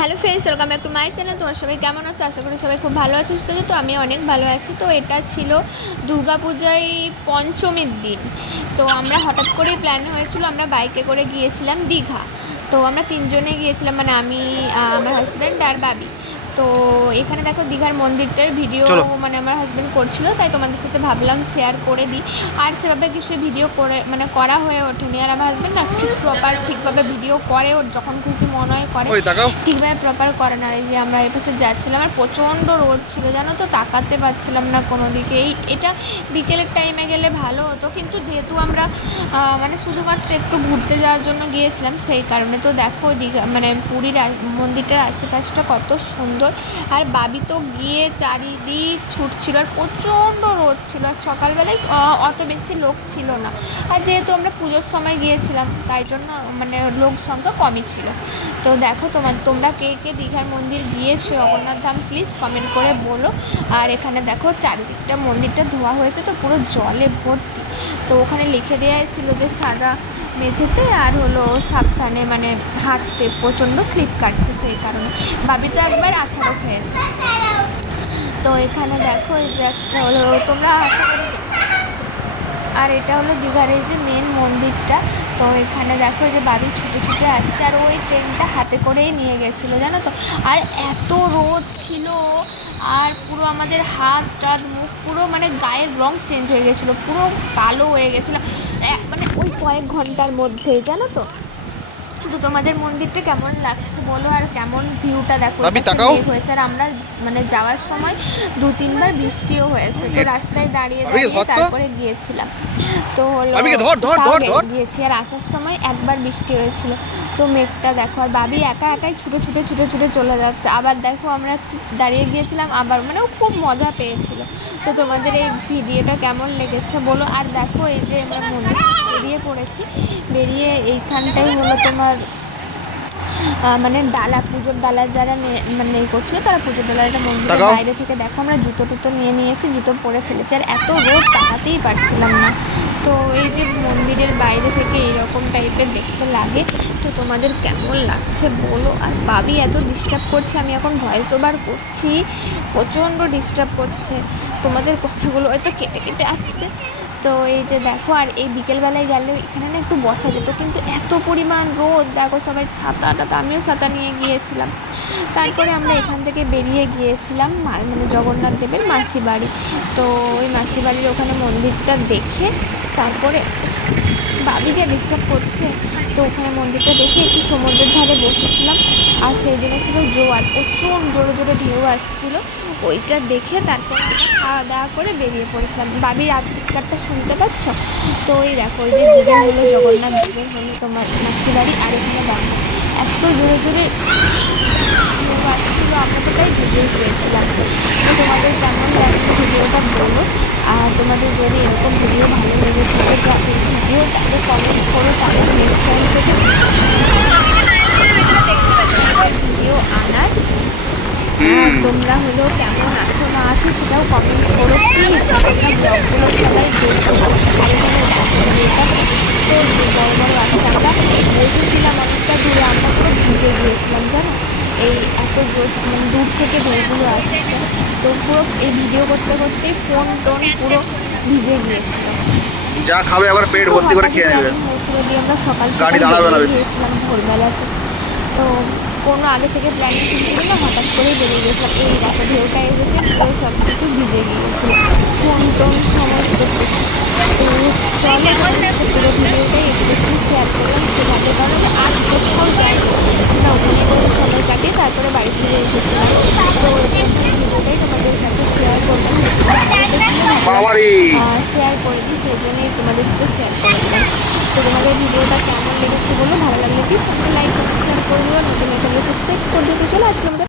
Hello friends, welcome back to my channel. তোমার সবাই কেমন আছো? আশা করি সবাই খুব ভালো আছো, সুস্থ আছো। তো আমি অনেক ভালো আছি। তো এটা ছিল দুর্গাপূজায় পঞ্চমীর দিন। তো আমরা হঠাৎ করেই প্ল্যান হয়েছিল, আমরা বাইকে করে গিয়েছিলাম দীঘা। তো আমরা তিনজনে গিয়েছিলাম, মানে আমি, আমার হাজব্যান্ড আর বাবি। তো এখানে দেখো দীঘার মন্দিরটার ভিডিও মানে আমার হাজব্যান্ড করছিল, তাই তোমাদের সাথে ভাবলাম শেয়ার করে দিই। আর সেভাবে কিছু ভিডিও করে মানে করা হয়ে ওঠেনি। আর আমার হাজব্যান্ড না ঠিকভাবে ভিডিও করে, ওর যখন খুশি মনে হয় করে, ঠিকভাবে প্রপার করে না। এই যে আমরা এই পাশে যাচ্ছিলাম, আর প্রচণ্ড রোদ ছিল জানো তো, তাকাতে পারছিলাম না কোনো দিকে। এটা বিকেলের টাইমে গেলে ভালো হতো, কিন্তু যেহেতু আমরা মানে শুধুমাত্র একটু ঘুরতে যাওয়ার জন্য গিয়েছিলাম, সেই কারণে। তো দেখো দীঘা মানে পুরীর মন্দিরটার আশেপাশটা কত সুন্দর। আর বাবি তো গিয়ে চারিদিক ছুটছিল, আর প্রচণ্ড রোদ ছিল। আর সকালবেলায় অত বেশি লোক ছিল না, আর যেহেতু আমরা পুজোর সময় গিয়েছিলাম তাই জন্য মানে লোক সংখ্যা কমই ছিল। তো দেখো তোমরা কে কে দীঘার মন্দির গিয়েছো জগন্নাথ ধাম, প্লিজ কমেন্ট করে বলো। আর এখানে দেখো চারিদিকটা মন্দিরটা ধোয়া হয়েছে, তো পুরো জলে ভর্তি। তো ওখানে লিখে দেওয়া ছিল যে সাদা মেঝেতে, আর হলো সাবধানে মানে হাঁটতে, প্রচণ্ড স্লিপ কাটছে সেই কারণে। ভাবি তো একবার আছাড়ও খেয়েছে। তো এখানে দেখো এই যে একটা হলো, তোমরা আশা করি, আর এটা হলো দীঘার এই যে মেন মন্দিরটা। তো এখানে দেখো যে বাবি ছুটে ছুটে আসছে, আর ওই ট্রেনটা হাতে করেই নিয়ে গেছিলো জানো তো। আর এত রোদ ছিল, আর পুরো আমাদের হাত টাত মুখ পুরো মানে গায়ের রং চেঞ্জ হয়ে গেছিলো, পুরো কালো হয়ে গেছিলো মানে ওই কয়েক ঘন্টার মধ্যে জানো তো। তো তোমাদের মন্দিরটা কেমন লাগছে বলো, আর কেমন ভিউটা দেখো হয়েছে। আর আমরা মানে যাওয়ার সময় 2-3 বার বৃষ্টিও হয়েছে, তো রাস্তায় দাঁড়িয়ে দাঁড়িয়ে তারপরে গিয়েছিলাম। তো হলো গিয়েছি, আর আসার সময় একবার বৃষ্টি হয়েছিল। তো মেঘটা দেখো, আর বাবি একা একাই ছুটে ছুটে ছুটে ছুটে চলে যাচ্ছে। আবার দেখো আমরা দাঁড়িয়ে গিয়েছিলাম, আবার মানে ও খুব মজা পেয়েছিল। তো তোমাদের এই ভিডিওটা কেমন লেগেছে বলো। আর দেখো এই যে আমরা মন্দির বেরিয়ে পড়েছি, বেরিয়ে এইখানটাই হলো তোমার মানে ডালা, পুজোর ডালা যারা মানে এই করছিলো, তারা পুজোর ডালাটা মন্দিরের বাইরে থেকে দেখো আমরা জুতো টুতো নিয়ে নিয়েছি, জুতো পরে ফেলেছি। আর এত রোদ তাকাতেই পারছিলাম না। তো এই যে মন্দিরের বাইরে থেকে এইরকম টাইপের দেখতে লাগে। তো তোমাদের কেমন লাগছে বলো। আর বাবি এত ডিস্টার্ব করছে, আমি এখন ভয়েস ওভার করছি, প্রচণ্ড ডিস্টার্ব করছে। তোমাদের কথাগুলো হয়তো কেটে কেটে আসছে। তো এই যে দেখো, আর এই বিকেলবেলায় গেলেও এখানে না একটু বসা যেত, কিন্তু এত পরিমাণ রোদ দেখো, সবাই ছাতা টাতা, আমিও ছাতা নিয়ে গিয়েছিলাম। তারপরে আমরা এখান থেকে বেরিয়ে গিয়েছিলাম মানে জগন্নাথ দেবের মাসি বাড়ি। তো ওই মাসি বাড়ির ওখানে মন্দিরটা দেখে তারপরে বাবি যা ডিস্টার্ব করছে, তো ওখানে মন্দিরটা দেখে একটু সমুদ্রের ধারে বসেছিলাম। আর সেই দিনে ছিল জোয়ার, প্রচুর জোরে জোরে ঢেউ আসছিলো, ওইটা দেখে তারপর আমরা খাওয়া দাওয়া করে বেরিয়ে পড়েছিলাম। বাবির চিৎকারটা শুনতে পাচ্ছ? তো ওই দেখো, ওই যে দূরে হলো জগন্নাথ দেবের হলো তোমার মাসি বাড়ি। আর এখানে দেখো এত জোরে জোরে ঢেউ আসছিলো, আমরা তো প্রায় ভিডিও করেছিলাম। তো তোমাদের কেমন লাগছে ভিডিওটা বলো। আর তোমাদের যদি এরকম ভিডিও ভালো লেগে থাকে ভিডিও, তাহলে কমেন্ট করো, তাহলে নেক্সট টাইম থেকে ভিডিও আনার। আর তোমরা হলো কেমন আছো না আছো সেটাও কমেন্ট করো প্লিজ। তোমরা ব্লগগুলো সবাই দেখো, আর এখানে ভিডিওটা তো বড় বড় আসছে। আমরা বসেছিলাম অনেকটা দূরে, আমরা পুরো ভিজে গিয়েছিলাম জানো, এই এত দূর থেকে ঢেউগুলো আসছে। তো পুরো এই ভিডিও করতে করতেই ফোন টোন পুরো ভিজে গিয়েছিল। যা খাবে আবার পেট ভর্তি করে খেয়ে নেবে। হয়েছিল দিয়ে আমরা সকাল গিয়েছিলাম ভোরবেলাতে। তো কোনো আগে থেকে প্ল্যানিং ছিল না, হঠাৎ করেই বেরিয়ে গেছিলাম। এই দেখো ঢেউটা এসেছে, পুরো সব কিছু ভিজে গিয়েছিল, ফোন টোন সমস্ত কিছু। তো চলো পুরো ভিডিওটাই একটু শেয়ার করলাম সেভাবে, কারণ আর কোথাও যাই না, ওখানে করে সময় কাটিয়ে তারপরে বাড়ি ফিরে এসেছিলাম। তো ভিডিওটাই তোমাদের কাছে শেয়ার করলাম, শেয়ার করে দিই, সেই জন্যই তোমাদের সাথে শেয়ার করে দিলাম। তো তোমাদের ভিডিওটা কেমন লেগেছে বলো, ভালো লাগলে প্লিজ লাইক করতে শেয়ার করে দিও, নতুন সাবস্ক্রাইব করে দিতে। চলো আজকে আমাদের